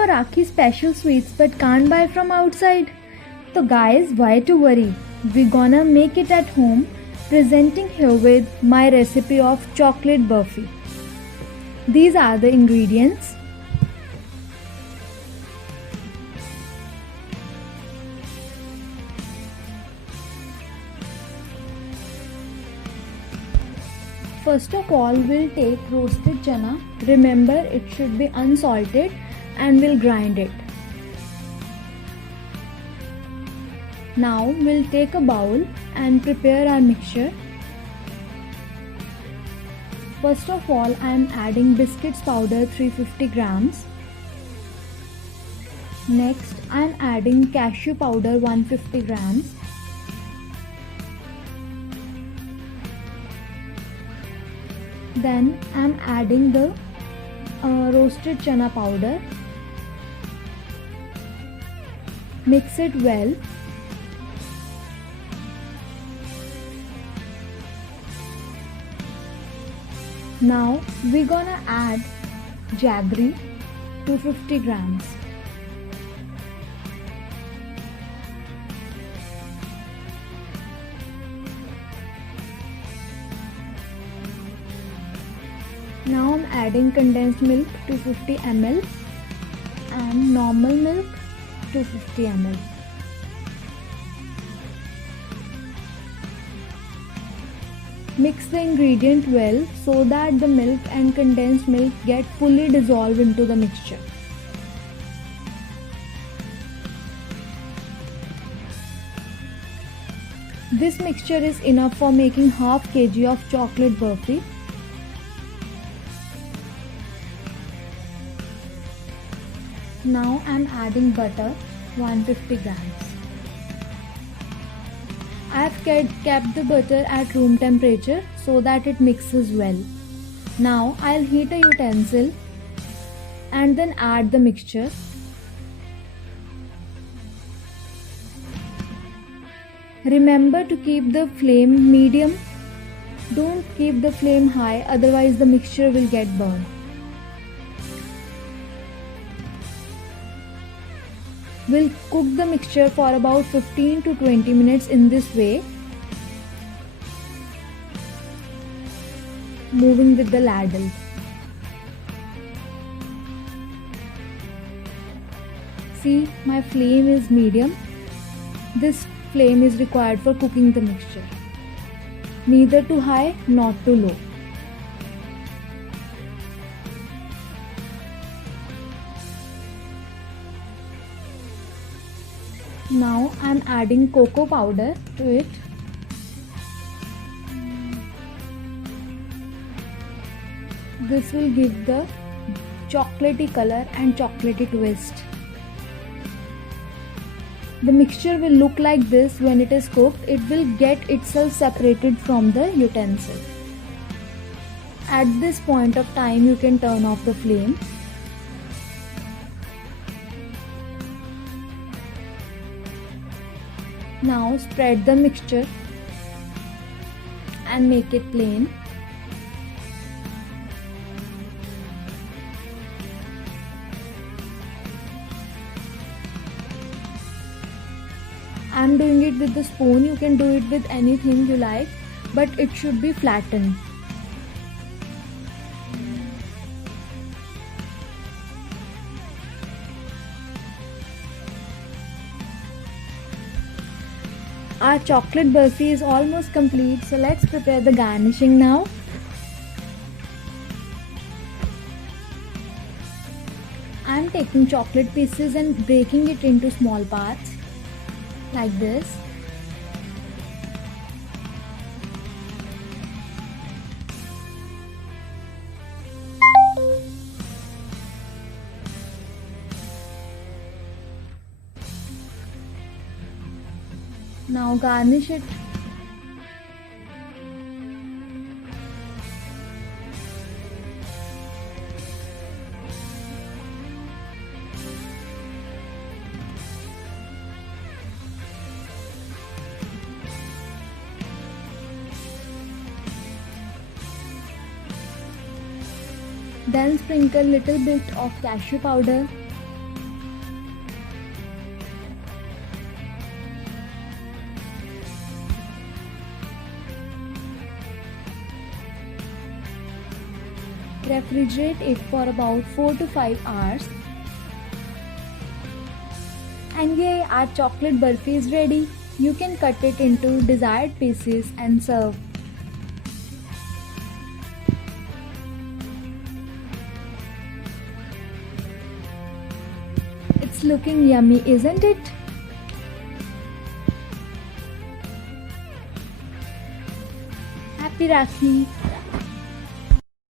for Rakhi special sweets but can't buy from outside? So guys, why to worry? We're gonna make it at home, presenting here with my recipe of chocolate burfi. These are the ingredients. First of all, we'll take roasted chana. Remember, it should be unsalted, and we'll grind it. Now we'll take a bowl and prepare our mixture. First of all, I am adding biscuits powder 350 grams. Next, I am adding cashew powder 150 grams. Then I am adding the roasted chana powder. Mix it well. Now we're gonna add jaggery 250 grams. Now I'm adding condensed milk 250 ml and normal milk 250 ml. Mix the ingredient well so that the milk and condensed milk get fully dissolved into the mixture. This mixture is enough for making half kg of chocolate burfi. Now I am adding butter 150 grams. I have kept the butter at room temperature so that it mixes well. Now I'll heat a utensil and then add the mixture. Remember to keep the flame medium. Don't keep the flame high, otherwise the mixture will get burned. We'll cook the mixture for about 15 to 20 minutes in this way, moving with the ladle. See, my flame is medium. This flame is required for cooking the mixture. Neither too high, not too low. Now I am adding cocoa powder to it. This will give the chocolatey color and chocolatey twist. The mixture will look like this when it is cooked. It will get itself separated from the utensil. At this point of time, you can turn off the flame. Now spread the mixture and make it plain. I am doing it with the spoon. You can do it with anything you like, but it should be flattened. Our chocolate burfi is almost complete, so let's prepare the garnishing now. I am taking chocolate pieces and breaking it into small parts, like this. Now garnish it. Then sprinkle little bit of cashew powder Refrigerate it for about 4 to 5 hours. And yay, our chocolate burfi is ready. You can cut it into desired pieces and serve. It's looking yummy, isn't it? Happy Rakhi!